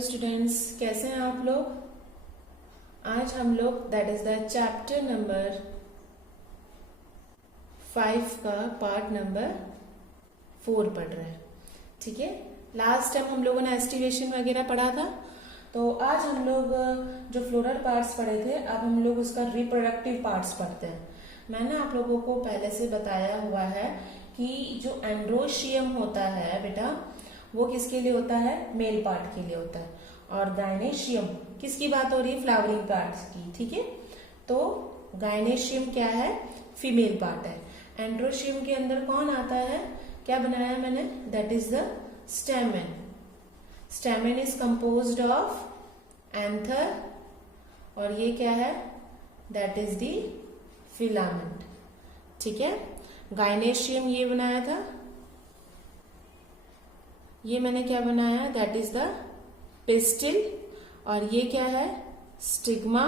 Students, कैसे हैं आप लोग। आज हम लोग that is the chapter number 5 का पार्ट नंबर 4 पढ़ रहे हैं। ठीक है, लास्ट टाइम हम लोगों ने एस्टिवेशन वगैरह पढ़ा था, तो आज हम लोग जो फ्लोरल पार्ट्स पढ़े थे, अब हम लोग उसका रिप्रोडक्टिव पार्ट्स पढ़ते हैं। मैंने आप लोगों को पहले से बताया हुआ है कि जो एंड्रोशियम होता है बेटा, वो किसके लिए होता है, मेल पार्ट के लिए होता है, और गायनेशियम किसकी बात हो रही है, फ्लावरिंग पार्ट की। ठीक है, तो गायनेशियम क्या है, फीमेल पार्ट है। एंड्रोशियम के अंदर कौन आता है, क्या बनाया मैंने, that is the stamen. Stamen is composed of anther, और ये क्या है, दैट इज द फिलामेंट। ठीक है, गायनेशियम ये बनाया था, ये मैंने क्या बनाया, दैट इज द पिस्टिल, और ये क्या है, स्टिग्मा,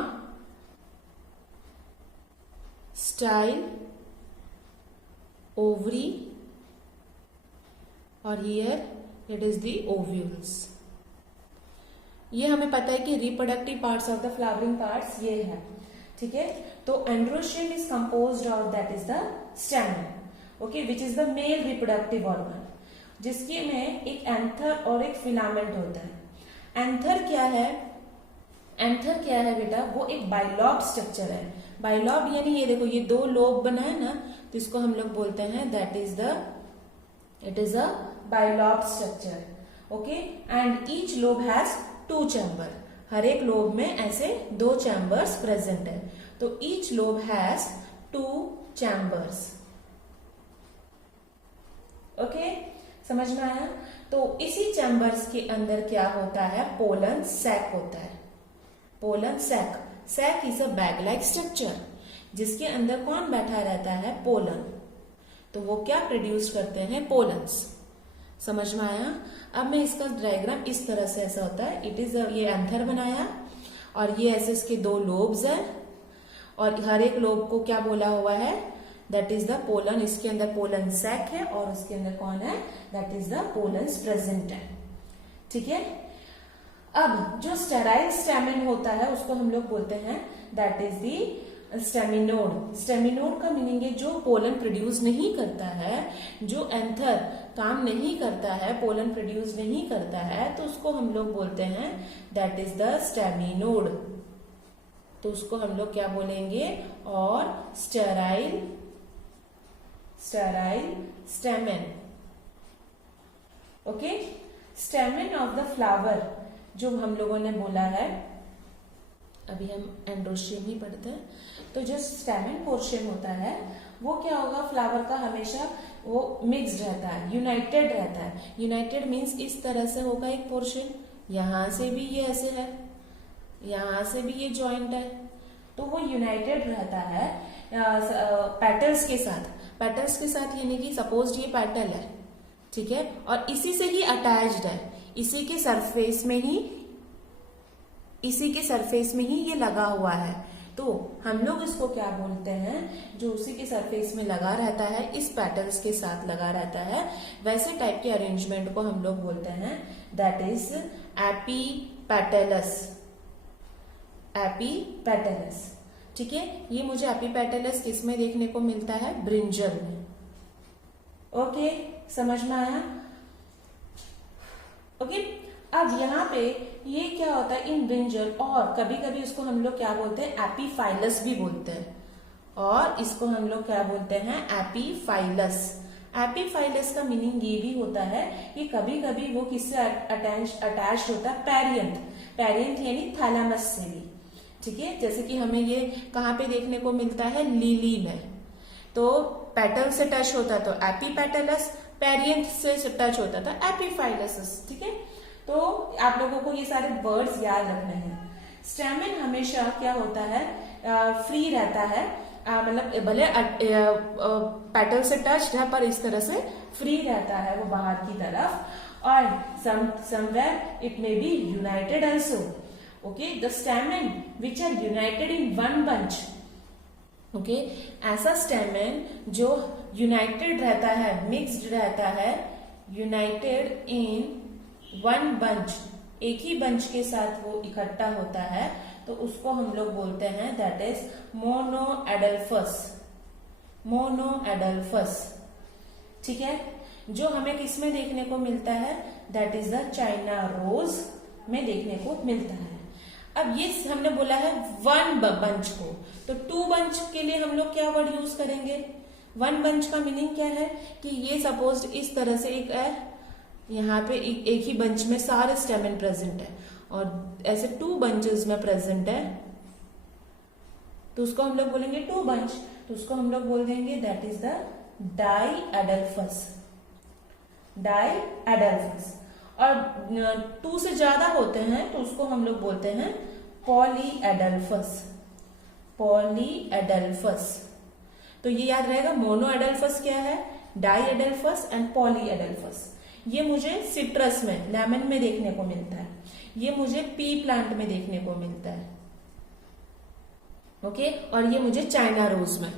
स्टाइल, ओवरी, और here it is the ovules. ये हमें पता है कि reproductive parts of the flowering parts ये है। ठीक है, तो androecium is composed of that is the stamen, okay, which is the male reproductive organ, जिसके में एक एंथर और एक फिलामेंट होता है। एंथर क्या है, एंथर क्या है बेटा, वो एक बाइलॉब स्ट्रक्चर है। बाइलॉब यानी ये देखो, ये दो लोब बना है ना, तो इसको हम लोग बोलते हैं that is the, it is a bilobe structure, okay, and each lobe has 2 chamber. हर एक लोब में ऐसे 2 चैम्बर्स प्रेजेंट है, तो each lobe has 2 chambers. Okay, समझ में आया। तो इसी चैम्बर्स के अंदर क्या होता है, पोलन सैक होता है। Pollen sac, sac is a bag like structure, जिसके अंदर कौन बैठा रहता है, पोलन। तो वो क्या प्रोड्यूस करते हैं, पोलन्स। समझ में आया। अब मैं इसका डायग्राम इस तरह से ऐसा होता है, इट इज ये एंथर बनाया, और ये ऐसे इसके 2 लोब्स है, और हर एक लोब को क्या बोला हुआ है, दैट इज द पोलन। इसके अंदर पोलन सैक है, और उसके अंदर कौन है, that is the pollens present है। ठीक है, अब जो स्टेराइल स्टेमेन होता है उसको हम लोग बोलते हैं that is the staminode. Staminode का मीनिंग है जो पोलन प्रोड्यूस नहीं करता है, जो एंथर काम नहीं करता है, पोलन प्रोड्यूस नहीं करता है, तो उसको हम लोग बोलते हैं दैट इज द स्टेमिनोड। तो उसको हम लोग क्या बोलेंगे, और sterile stamen. Okay, stamen of the flower जो हम लोगों ने बोला है, अभी हम एंड्रोशियम ही पढ़ते हैं, तो जो स्टेमेन पोर्शन होता है वो क्या होगा, फ्लावर का हमेशा वो मिक्स्ड रहता है, यूनाइटेड रहता है। यूनाइटेड मीन्स इस तरह से होगा एक पोर्शन, यहां से भी ये ऐसे है, यहां से भी ये जॉइंट है, तो वो यूनाइटेड रहता है पेटल्स के साथ। पेटल्स के साथ यानी कि सपोज ये पेटल है, ठीक है, और इसी से ही अटैच्ड है, इसी के सरफेस में ही ये लगा हुआ है। तो हम लोग इसको क्या बोलते हैं, जो उसी के सरफेस में लगा रहता है, इस पेटल्स के साथ लगा रहता है, वैसे टाइप के अरेंजमेंट को हम लोग बोलते हैं दैट इज एपीपेटलस। एपीपेटलस, ठीक है, ये मुझे एपीपेटलस किस में देखने को मिलता है, ब्रिंजल में। ओके, समझ में आया। ओके, अब यहाँ पे ये क्या होता है, इन ब्रिंजल, और कभी कभी इसको हम लोग क्या बोलते हैं, एपीफाइलस भी बोलते हैं, और इसको हम लोग क्या बोलते हैं, एपीफाइलस। एपीफाइलस का मीनिंग ये भी होता है कि कभी कभी वो किससे अटैच होता है, पैरियंथ। पैरियंथ यानी थैलामस से भी। ठीक है, जैसे कि हमें ये कहाँ पे देखने को मिलता है, लिली में, तो पेटल से टच होता तो एपीपेटलस, पेरियंथ से टच होता था एपीफाइलस। ठीक है, तो आप लोगों को ये सारे वर्ड्स याद रखने हैं। स्टेमेन हमेशा क्या होता है, फ्री रहता है, मतलब भले पेटल से टच है, पर इस तरह से फ्री रहता है वो बाहर की तरफ, और somewhere it may be united also. Okay, the stamen which are united in one bunch. Okay, ऐसा स्टेमेन जो यूनाइटेड रहता है, मिक्स्ड रहता है, यूनाइटेड इन वन बंच एक ही बंच के साथ वो इकट्ठा होता है तो उसको हम लोग बोलते हैं दैट इज मोनोएडल्फस। मोनोएडल्फस, ठीक है। जो हमें किसमें देखने को मिलता है, that is the China rose में देखने को मिलता है। अब ये हमने बोला है वन बंच को, तो टू बंच के लिए हम लोग क्या वर्ड यूज करेंगे। वन बंच का मीनिंग क्या है कि ये सपोज इस तरह से एक है, यहाँ पे एक ही बंच में सारे स्टेमेन प्रेजेंट है और ऐसे टू बंचेस में प्रेजेंट है, तो उसको हम लोग बोलेंगे टू बंच, तो उसको हम लोग बोल देंगे दैट इज द डाइएडल्फस। डाइएडल्फस। और टू से ज्यादा होते हैं तो उसको हम लोग बोलते हैं पॉलीएडल्फस। पॉलीएडल्फस, तो ये याद रहेगा मोनोएडल्फस क्या है, डाइएडल्फस एंड पॉलीएडल्फस। ये मुझे सिट्रस में, लेमन में देखने को मिलता है, ये मुझे पी प्लांट में देखने को मिलता है, ओके। और ये मुझे चाइना रोज में।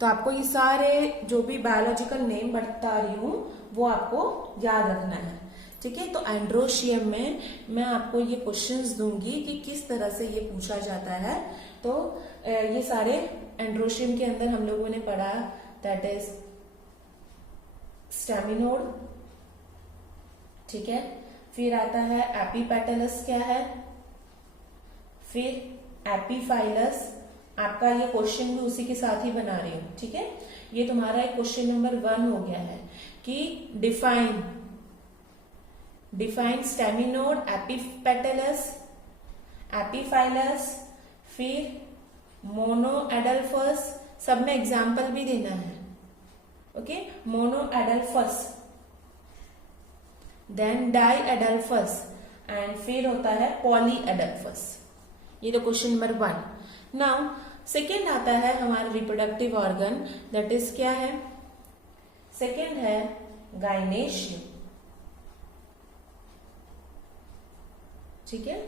तो आपको ये सारे जो भी बायोलॉजिकल नेम बता रही हूं वो आपको याद रखना है, ठीक है। तो एंड्रोशियम में मैं आपको ये क्वेश्चंस दूंगी कि किस तरह से ये पूछा जाता है। तो ये सारे एंड्रोशियम के अंदर हम लोगों ने पढ़ा, दैट इज स्टेमिनोड, ठीक है। फिर आता है एपीपेटलस क्या है, फिर एपीफाइलस। आपका ये क्वेश्चन भी उसी के साथ ही बना रही हूं, ठीक है। ये तुम्हारा एक क्वेश्चन नंबर 1 हो गया है कि डिफाइन स्टेमिनोड, एपीपेटलस, एपीफाइलस, फिर मोनोएडल्फस। सब में एग्जाम्पल भी देना है, ओके। मोनोएडल्फस, देन डाइएडल्फस एंड फिर होता है पॉलीएडल्फस। ये तो क्वेश्चन नंबर 1। नाउ सेकेंड आता है हमारा रिप्रोडक्टिव ऑर्गन, दैट इज क्या है, सेकेंड है गाइनेशियम, ठीक है।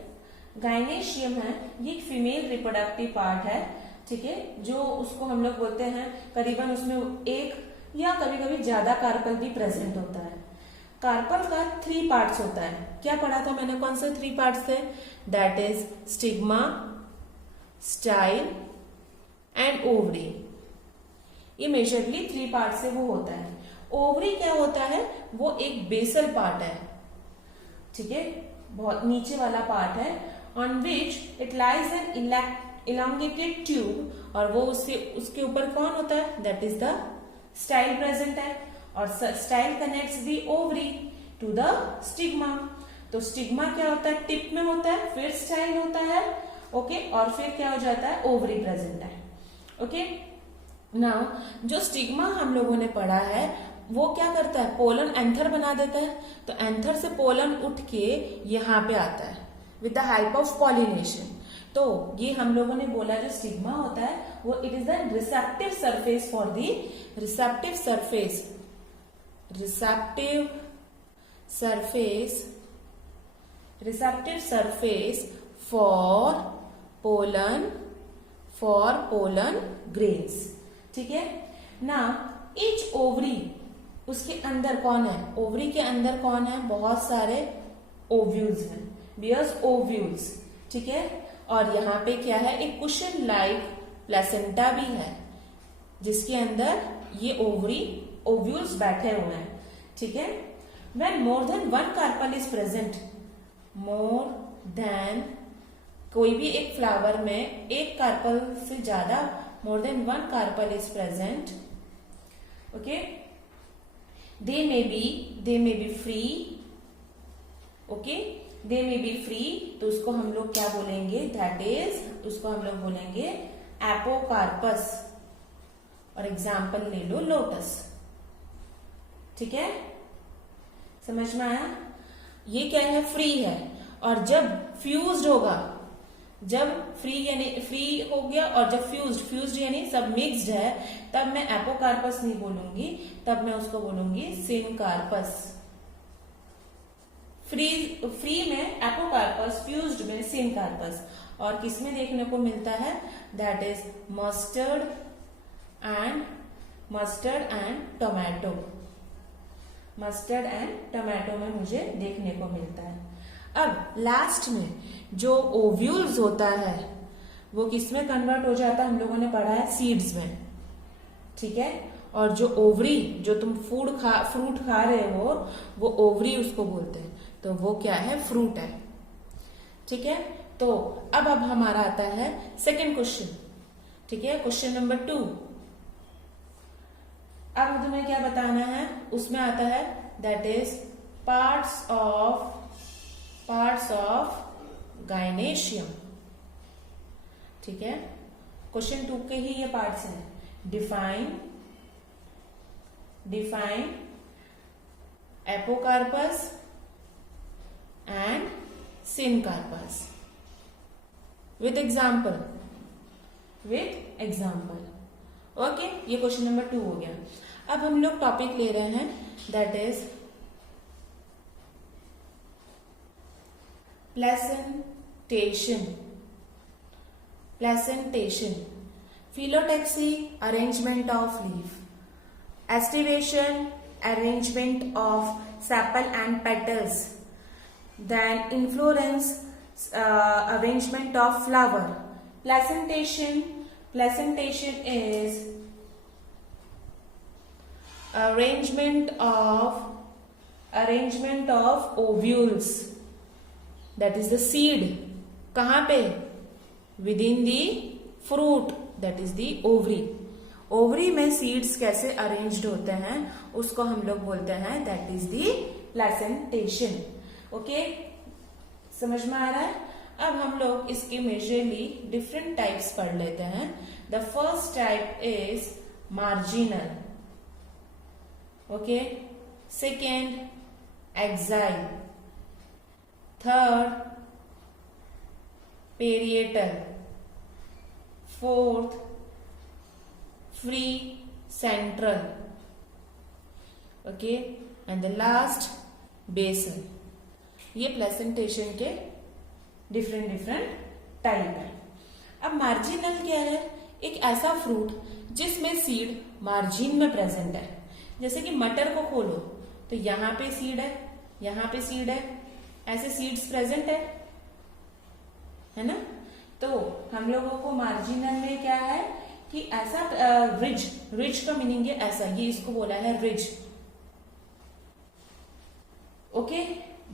गाइनेशियम है, ये फीमेल रिप्रोडक्टिव पार्ट है, ठीक है, जो उसको हम लोग बोलते हैं करीबन उसमें एक या कभी कभी ज्यादा कार्पल भी प्रेजेंट होता है। कार्पल का 3 पार्ट्स होता है। क्या पढ़ा था मैंने, कौन से 3 पार्ट्स थे, that is stigma, style and ovary. ये मेजरली 3 पार्ट से वो होता है। ओवरी क्या होता है, वो एक बेसल पार्ट है, ठीक है, बहुत नीचे वाला पार्ट है, on which it lies an elongated tube, और वो उसके ऊपर कौन होता है, that is the style present है, और style connects the ovary to the stigma. तो स्टिग्मा क्या होता है, टिप में होता है, फिर स्टाइल होता है, ओके, और फिर क्या हो जाता है, ओवरी प्रेजेंट है, ओके। नाउ जो स्टिग्मा हम लोगों ने पढ़ा है वो क्या करता है, पोलन एंथर बना देता है। तो एंथर से पोलन उठ के यहाँ पे आता है with the help of pollination. तो ये हम लोगों ने बोला जो स्टिग्मा होता है वो it is the receptive surface for the receptive surface for pollen grains, ठीक है ना। ईच ओवरी, उसके अंदर कौन है, ओवरी के अंदर कौन है, बहुत सारे ओव्यूल्स हैं, बियर्स ओव्यूल्स, ठीक है। और यहाँ पे क्या है, एक कुशन लाइक प्लेसेंटा भी है जिसके अंदर ये ओव्यूल्स बैठे हुए हैं, ठीक है। When more than 1 carpel is present, more than, कोई भी एक फ्लावर में एक कार्पल से ज्यादा, more than 1 carpel is present, okay, they may be free, okay, they may be free। तो उसको हम लोग क्या बोलेंगे, दैट इज, उसको हम लोग बोलेंगे एपोकार्पस। और एग्जाम्पल ले लो लोटस, ठीक है, समझ में आया। ये क्या है, फ्री है, और जब फ्यूज्ड होगा, जब फ्री हो गया और जब फ्यूज्ड यानी सब मिक्स्ड है, तब मैं एपोकार्पस नहीं बोलूंगी, तब मैं उसको बोलूंगी सिनकार्पस। फ्री में एपोकार्पस, फ्यूज्ड में सिनकार्पस। और किसमें देखने को मिलता है, that is mustard and tomato. Mustard and tomato में मुझे देखने को मिलता है। अब लास्ट में जो ओव्यूल्स होता है वो किस में कन्वर्ट हो जाता है, हम लोगों ने पढ़ा है सीड्स में, ठीक है। और जो ओवरी, जो तुम फ्रूट खा रहे हो, वो ओवरी उसको बोलते हैं, तो वो क्या है, फ्रूट है, ठीक है। तो अब हमारा आता है सेकंड क्वेश्चन, ठीक है, क्वेश्चन नंबर 2। अब तुम्हें क्या बताना है, उसमें आता है that is parts of gynoecium, ठीक है। क्वेश्चन 2 के ही ये पार्ट्स हैं। Define apocarpous and syncarpous with example. Okay, ये क्वेश्चन नंबर 2 हो गया। अब हम लोग टॉपिक ले रहे हैं that is placentation, phyllotaxy, arrangement of leaf, estivation, arrangement of sepal and petals, then inflorescence, arrangement of flower. Placentation is arrangement of ovules, that is the seed, कहाँ पे, within the fruit, that is the ovary. Ovary में seeds कैसे arranged होते हैं उसको हम लोग बोलते हैं that is the placentation. Okay, समझ में आ रहा है। अब हम लोग इसके मेजरली डिफरेंट टाइप्स पढ़ लेते हैं। The first type is marginal, okay, second axile, third parietal, fourth free central, okay, and the last basal. ये प्लेसेंटेशन के डिफरेंट टाइप है। अब मार्जिनल क्या है, एक ऐसा फ्रूट जिसमें सीड मार्जिन में प्रेजेंट है। जैसे कि मटर को खोलो तो यहाँ पे सीड है, यहाँ पे सीड है, ऐसे सीड्स प्रेजेंट है ना। तो हम लोगों को मार्जिनल में क्या है कि ऐसा रिज का मीनिंग है ऐसा, ये इसको बोला है रिज, ओके।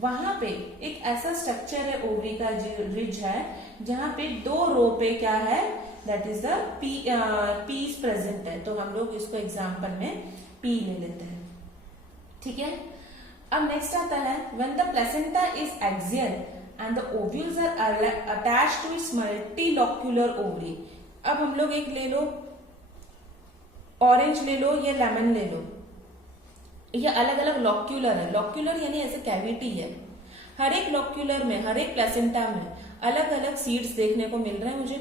वहां पे एक ऐसा स्ट्रक्चर है ओवरी का जो रिज है, जहां पे 2 रो पे क्या है, that is the peas present है। तो हम लोग इसको एग्जांपल में पी ले लेते हैं, ठीक है। अब नेक्स्ट आता है when the placenta is axial and the ovules are attached to its multilocular ovary. अब हम लोग एक ले लो, ऑरेंज ले लो या लेमन ले लो, ये अलग अलग लॉक्यूलर है। लॉक्यूलर यानी ऐसे कैविटी है, हर एक लॉक्यूलर में, हर एक प्लेसेंटा में अलग अलग सीड्स देखने को मिल रहे हैं मुझे,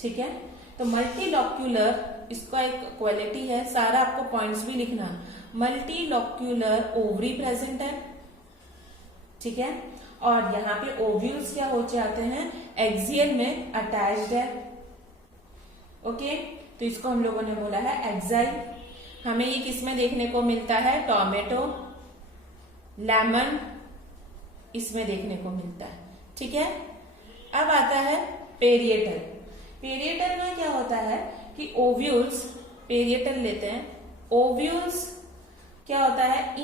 ठीक है। तो मल्टी लॉक्यूलर इसका एक क्वालिटी है, सारा आपको पॉइंट्स भी लिखना। मल्टी लॉक्यूलर ओवरी प्रेजेंट है, ठीक है। और यहाँ पे ओव्यूल्स क्या हो जाते हैं, एक्सियल में अटैच्ड है, ओके। तो इसको हम लोगों ने बोला है एक्साइल। हमें ये किसमें देखने को मिलता है, टोमेटो, लेमन, इसमें देखने को मिलता है, ठीक है। अब आता है पेरिएटल। पेरिएटल में क्या होता है कि ओव्यूल्स, पेरिएटल लेते हैं, ओव्यूल्स क्या होता है,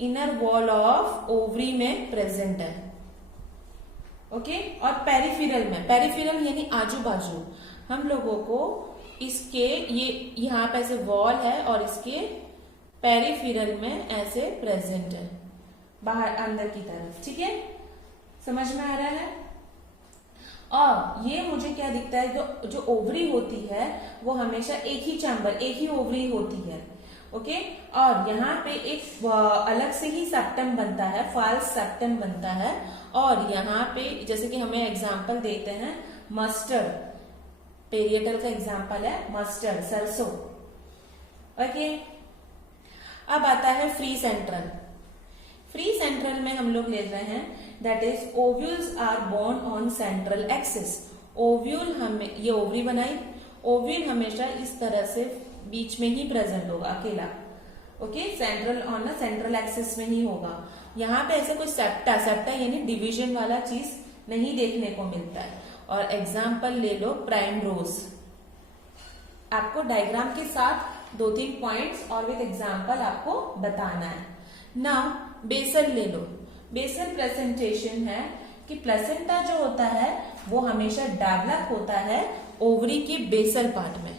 इनर वॉल ऑफ ओवरी में प्रेजेंट है, ओके। और पेरिफेरल में, पेरिफेरल यानी आजू बाजू, हम लोगों को इसके ये यहाँ पे ऐसे वॉल है और इसके पेरिफेरल में ऐसे प्रेजेंट है, बाहर अंदर की तरफ, ठीक है। समझ में आ रहा है। और ये मुझे क्या दिखता है, जो ओवरी होती है वो हमेशा एक ही चैम्बर, एक ही ओवरी होती है, ओके। और यहाँ पे एक अलग से ही सेप्टम बनता है, फाल्स सेप्टम बनता है। और यहाँ पे जैसे कि हमें एग्जांपल देते हैं मस्टर्ड, पेरिएटल का एग्जांपल है मस्टर्ड, सरसों, ओके। अब आता है फ्री सेंट्रल। फ्री सेंट्रल में हम लोग ले रहे हैं that is ovules are borne on central axis. Ovule, हमें ये ओवरी बनाई, ओव्यूल हमेशा इस तरह से बीच में ही प्रेजेंट होगा, अकेला, ओके, सेंट्रल ऑन ना सेंट्रल एक्सिस में ही होगा। यहाँ पे ऐसे कोई सेप्टा, सेप्टा यानी डिवीजन वाला चीज नहीं देखने को मिलता है। और एग्जाम्पल ले लो प्राइम रोज, आपको डायग्राम के साथ 2-3 पॉइंट्स और विद एग्जाम्पल आपको बताना है। नाउ बेसल ले लो। बेसल प्रेजेंटेशन है कि प्लेसेंटा जो होता है वो हमेशा डेवलप होता है ओवरी के बेसल पार्ट में,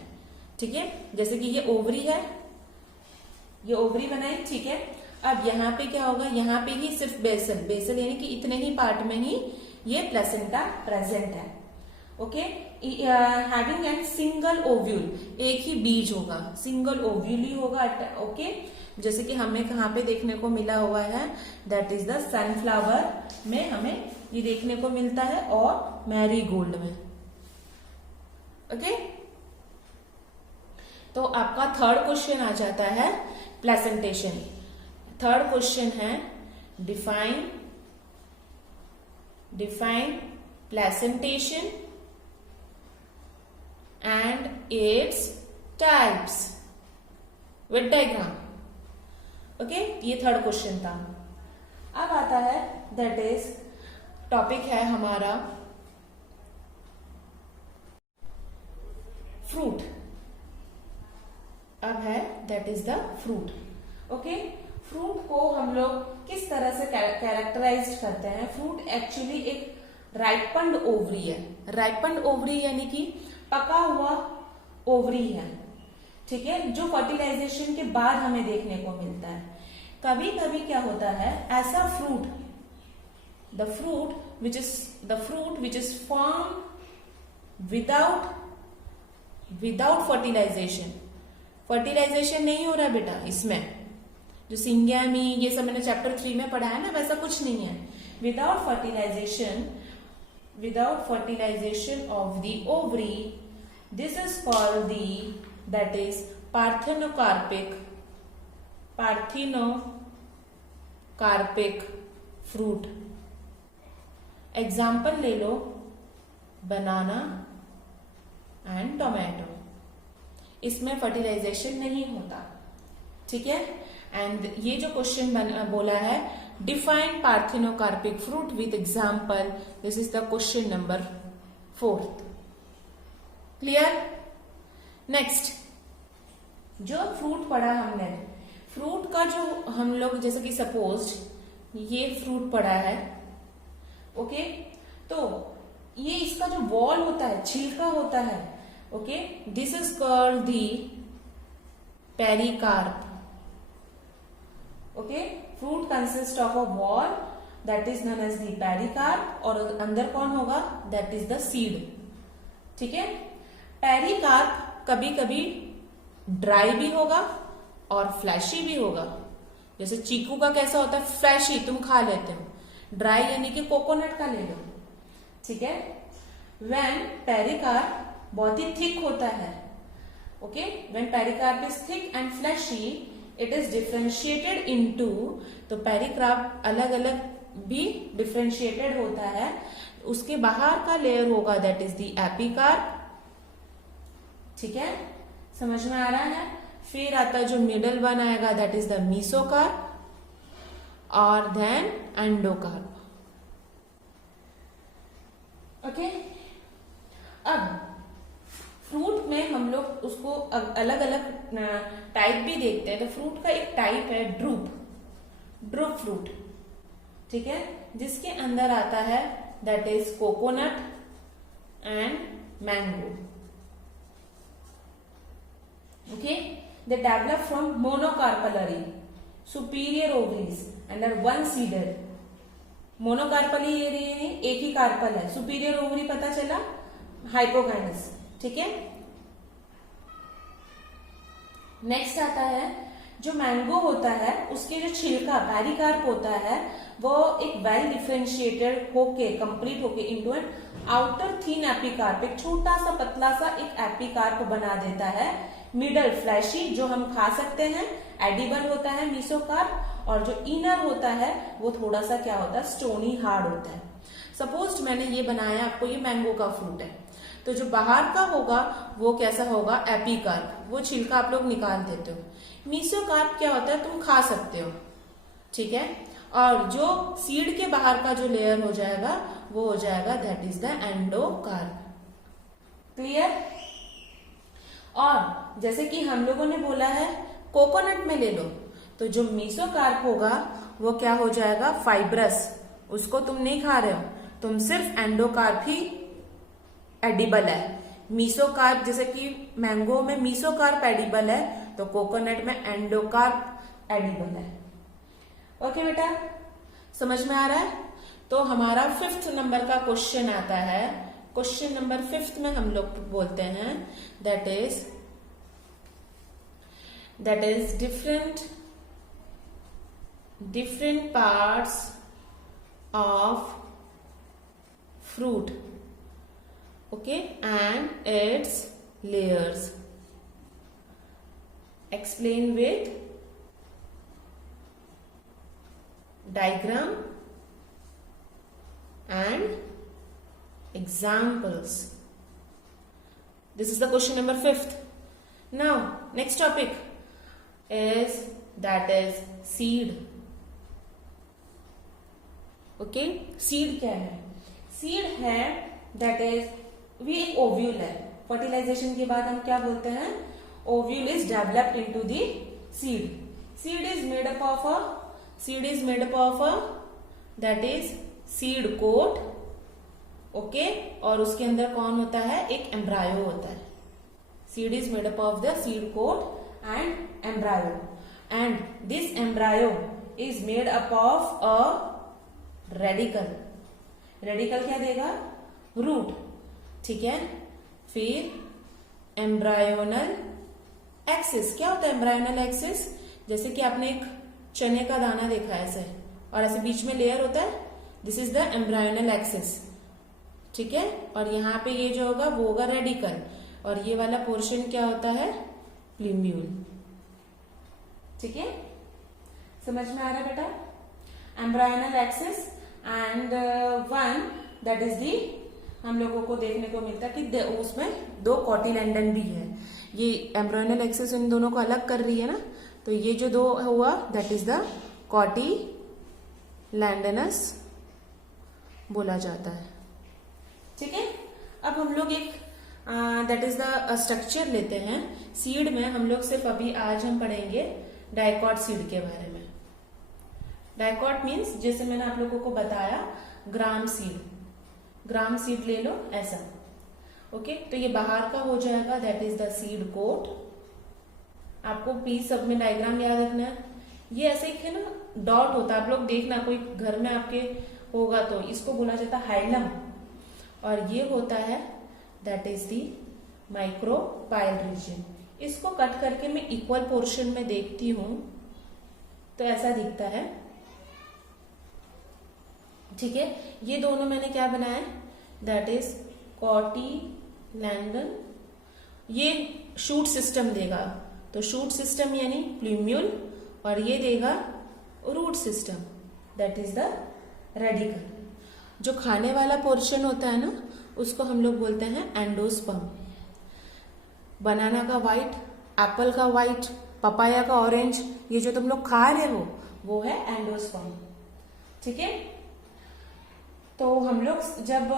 ठीक है। जैसे कि ये ओवरी है, ये ओवरी बनाई, ठीक है। अब यहाँ पे क्या होगा, यहाँ पे ही सिर्फ बेसल, बेसल यानी कि इतने ही पार्ट में ही ये प्लेसेंटा प्रेजेंट है। Okay, having an single ovule, एक ही बीज होगा, सिंगल ओव्यूल ही होगा। ओके, जैसे कि हमें कहाँ पे देखने को मिला हुआ है, दैट इज द सनफ्लावर में हमें ये देखने को मिलता है और मैरीगोल्ड में। ओके, तो आपका थर्ड क्वेश्चन आ जाता है प्लेसेंटेशन। थर्ड क्वेश्चन है define placentation and its types with diagram. Okay, ये थर्ड क्वेश्चन था। अब आता है दैट इज टॉपिक है हमारा फ्रूट। अब है that is the fruit. Okay, fruit को हम लोग किस तरह से कैरेक्टराइज करते हैं। फ्रूट एक्चुअली एक राइपन्ड ओवरी है। राइपन्ड ओवरी यानी कि पका हुआ ओवरी है, ठीक है, जो फर्टिलाइजेशन के बाद हमें देखने को मिलता है। कभी कभी क्या होता है, ऐसा fruit, the fruit which is form without fertilisation. Fertilisation नहीं हो रहा बेटा इसमें, जो सिंग्यामी ये सब मैंने चैप्टर 3 में पढ़ा है ना, वैसा कुछ नहीं है। Without fertilisation of the ovary, this is called that is parthenocarpic fruit. Example ले लो बनाना एंड टोमेटो, इसमें फर्टिलाइजेशन नहीं होता, ठीक है। एंड ये जो क्वेश्चन बोला है define parthenocarpic fruit with example, this is the question number 4। Clear. Next, जो फ्रूट पढ़ा हमने, फ्रूट का जो हम लोग जैसे कि सपोज ये फ्रूट पढ़ा है, ओके, तो ये इसका जो वॉल होता है, छिलका होता है, okay, this is called the pericarp. Okay, fruit consist of a wall that is known as the pericarp, और अंदर कौन होगा, दैट इज द सीड, ठीक है। पेरिकार्प कभी कभी ड्राई भी होगा और फ्लैशी भी होगा। जैसे चीकू का कैसा होता है, फ्लैशी, तुम खा लेते हो, ड्राई यानी कि कोकोनट का ले लो, ठीक है। व्हेन पेरिकार्प बहुत ही थिक होता है, okay, when pericarp is thick and fleshy it is differentiated into, तो पेरिकार्प अलग अलग भी डिफ्रेंशिएटेड होता है। उसके बाहर का लेयर होगा दैट इज द एपिकार्प, ठीक है, समझ में आ रहा है। फिर आता है जो मिडल वन आएगा दैट इज द मीसोकार्प और देन एंडोकार्प। ओके, अब फ्रूट में हम लोग उसको अलग अलग टाइप भी देखते हैं। तो फ्रूट का एक टाइप है ड्रूप फ्रूट, ठीक है, जिसके अंदर आता है that is coconut and mango. Okay, they develop from monocarpellary superior ovaries and are one seeded. मोनोकार्पली एक ही कार्पल है, सुपीरियर ओवरी पता चला, हाइपोगाइनस, ठीक है। नेक्स्ट आता है जो मैंगो होता है, उसके जो छिलका पेरिकार्प होता है वो एक वेल डिफ्रेंशिएटेड होके कंप्लीट होके into an outer thin epicarp, एक छोटा सा पतला सा एक एपिकार्प बना देता है। मिडल फ्लैशी, जो हम खा सकते हैं, एडिबल होता है मीसोकार्प, और जो इनर होता है वो थोड़ा सा क्या होता है, स्टोनी हार्ड होता है। सपोज मैंने ये बनाया, आपको ये मैंगो का फ्रूट है, तो जो बाहर का होगा वो कैसा होगा, एपिकार्प, वो छिलका आप लोग निकाल देते हो। मीसोकार्प क्या होता है, तुम खा सकते हो, ठीक है। और जो सीड के बाहर का जो लेयर हो जाएगा वो हो जाएगा that is the endocarp. Clear. और जैसे कि हम लोगों ने बोला है कोकोनट में ले लो, तो जो मीसोकार्प होगा वो क्या हो जाएगा, फाइब्रस, उसको तुम नहीं खा रहे हो, तुम सिर्फ एंडोकार्प ही एडिबल है। मीसोकार्प, जैसे कि मैंगो में मीसोकार्प एडिबल है, तो कोकोनट में एंडोकार्प एडिबल है। ओके बेटा, समझ में आ रहा है। तो हमारा 5th नंबर का क्वेश्चन आता है, क्वेश्चन नंबर 5 में हम लोग बोलते हैं that is different parts of fruit, okay, and its layers. Explain with diagram and examples. This is the question number 5th. Now next topic is seed. Okay, seed क्या है, seed है that is, we एक ovule है, fertilisation के बाद हम क्या बोलते हैं, ovule is developed into the seed. Seed is made up of that is seed coat, okay, और उसके अंदर कौन होता है, एक एम्ब्रायो होता है। Seed is made up of the seed coat and embryo, and this embryo is made up of a radicle. Radicle क्या देगा, रूट, ठीक है। फिर एम्ब्रायोनल एक्सिस, क्या होता है एम्ब्रायोनल एक्सिस, जैसे कि आपने एक चने का दाना देखा है ऐसे, और ऐसे बीच में लेयर होता है, this is the embryonal axis, ठीक है। और यहाँ पे ये जो होगा वो होगा रेडिकल, और ये वाला पोर्शन क्या होता है, प्लूम्यूल, ठीक है। समझ में आ रहा है बेटा, embryonal axis and one that is the, हम लोगों को देखने को मिलता है कि उसमें 2 कॉटिलेंडन भी है। ये एम्ब्रायोनल एक्सिस इन दोनों को अलग कर रही है ना, तो ये जो 2 हुआ दैट इज द कॉटिलैंडनस बोला जाता है, ठीक है। अब हम लोग एक दैट इज द स्ट्रक्चर लेते हैं। सीड में हम लोग सिर्फ अभी आज हम पढ़ेंगे डाइकॉट सीड के बारे में। डाइकॉट मीन्स जैसे मैंने आप लोगों को बताया ग्राम सीड ले लो ऐसा, ओके। तो ये बाहर का हो जाएगा that is the seed coat. आपको प्लीज सब में डायग्राम याद रखना है। ये ऐसे ही है ना, डॉट होता है, आप लोग देखना कोई घर में आपके होगा तो इसको बोला जाता है हाइलम, और ये होता है that is the micropyle region. इसको कट करके मैं इक्वल पोर्शन में देखती हूं तो ऐसा दिखता है, ठीक है। ये दोनों मैंने क्या बनाया दैट इज कॉटिलैंडन, ये शूट सिस्टम देगा, तो शूट सिस्टम यानी प्लूम्यूल, और ये देगा root system that is the radicle. जो खाने वाला पोर्शन होता है ना उसको हम लोग बोलते हैं एंडोस्पर्म। बनाना का व्हाइट, एप्पल का व्हाइट, पपाया का ऑरेंज, ये जो तुम लोग खा रहे हो वो है एंडोस्पर्म, ठीक है। तो हम लोग जब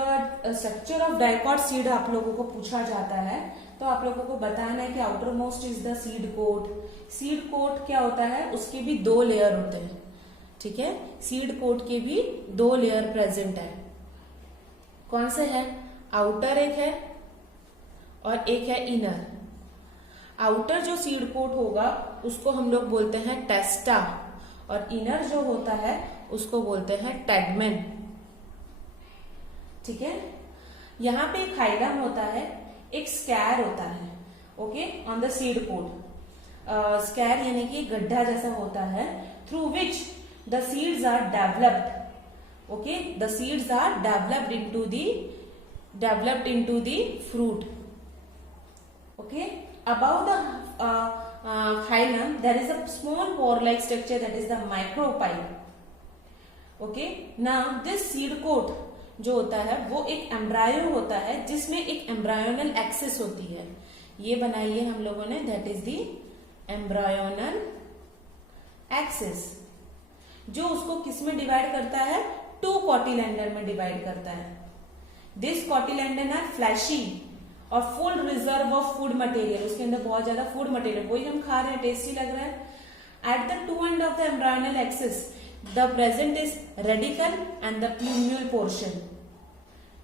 स्ट्रक्चर ऑफ डाइकॉट सीड आप लोगों को पूछा जाता है तो आप लोगों को बताना है कि outermost is the seed coat. Seed coat क्या होता है, उसके भी 2 लेयर होते हैं, ठीक है। सीड कोट के भी 2 लेयर प्रेजेंट है। कौन से है, आउटर एक है और एक है इनर। आउटर जो सीड कोट होगा उसको हम लोग बोलते हैं टेस्टा, और इनर जो होता है उसको बोलते हैं टेगमेन, ठीक है। यहाँ पे एक हाइलम होता है, एक स्कैर होता है, okay, on the seed coat. Scar यानी कि गड्ढा जैसा होता है through which the seeds are developed, okay, the seeds are developed into the fruit, okay. Above the phylum there is a small pore-like structure that is the micropyle, okay. Now this seed coat जो होता है वो एक embryo होता है जिसमें एक एम्ब्रायोनल axis होती है। ये बनाई है हम लोगों ने, दैट इज दी एम्ब्रायोनल एक्सिस, जो उसको किस में डिवाइड करता है, 2 कॉटिलेंडर में डिवाइड करता है। दिस कॉटिलेंडर आर फ्लैशी और full reserve of food material, उसके अंदर बहुत ज्यादा फूड मटेरियल, वही हम खा रहे हैं, टेस्टी लग रहा है। At the 2 end of the embryonal axis the present is radicle and the plumule portion.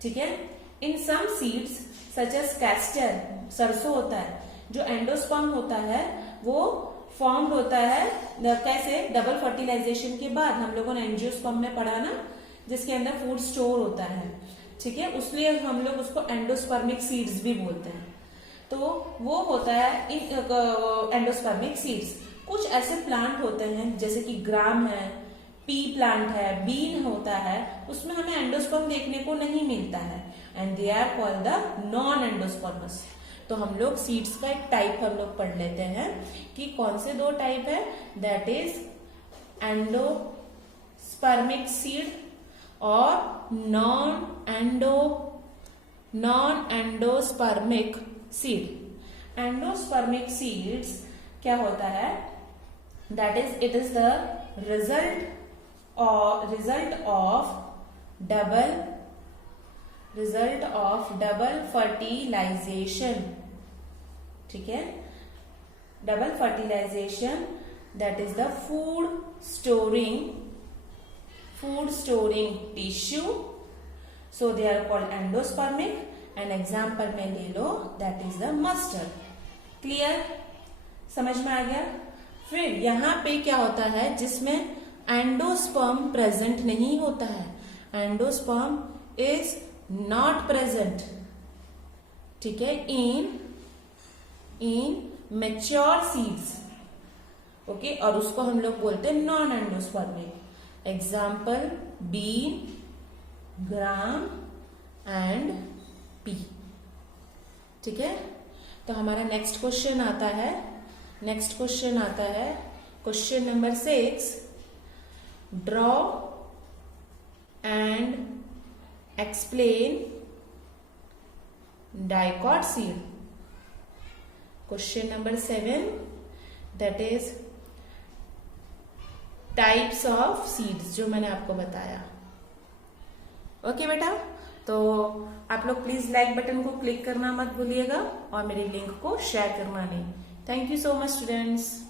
ठीक है। In some seeds such as castor, सरसों होता है, जो एंडोस्पर्म होता है वो फॉर्म्ड होता है कैसे, डबल फर्टिलाइजेशन के बाद। हम लोगों ने एंजियोस्पर्म में पढ़ा ना, जिसके अंदर फूड स्टोर होता है। ठीक है, उसलिए हम लोग उसको एंडोस्पर्मिक सीड्स भी बोलते हैं। तो वो होता है एंडोस्पर्मिक सीड्स। कुछ ऐसे प्लांट होते हैं जैसे कि ग्राम है, पी प्लांट है, बीन होता है, उसमें हमें एंडोस्पर्म देखने को नहीं मिलता है, and they are called the non endospermous. तो हम लोग सीड्स का एक टाइप हम लोग पढ़ लेते हैं कि कौन से 2 टाइप है, दैट इज एंडोस्पर्मिक सीड और non endospermic seed. Endospermic seeds क्या होता है, that is it is the result of double fertilisation. ठीक है, double fertilisation, that is the food storing tissue, so they are called endospermic. An example में ले लो, that is the mustard. Clear? समझ में आ गया। फिर यहाँ पे क्या होता है, जिसमें एंडोस्पर्म प्रेजेंट नहीं होता है, एंडोस्पर्म इज नॉट प्रेजेंट। ठीक है, इन मैच्योर सीड्स, ओके, और उसको हम लोग बोलते हैं non endospermic. Example bean, gram and pea. ठीक है, तो हमारा नेक्स्ट क्वेश्चन आता है question number 6। Draw and explain dicot seed. Question number 7, that is types of seeds, जो मैंने आपको बताया। ओके बेटा, तो आप लोग प्लीज लाइक बटन को क्लिक करना मत भूलिएगा और मेरे लिंक को शेयर करना नहीं। Thank you so much students.